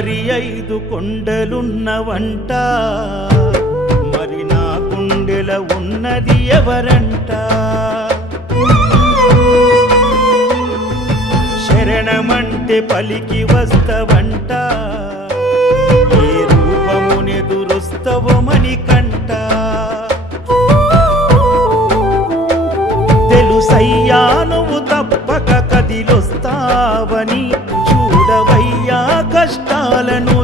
ఎవరి 5 కొండలున్నవంట మరి నా గుండెల ఉన్నది ఎవరంట శరణమంటే పలికి వస్తవంట ఏ రూపమునెదురొస్తవో మణికంఠ తెలుసయ్యా నువ్వు తప్పక కదిలొస్తావని చూడవయ్యా కష్టాలను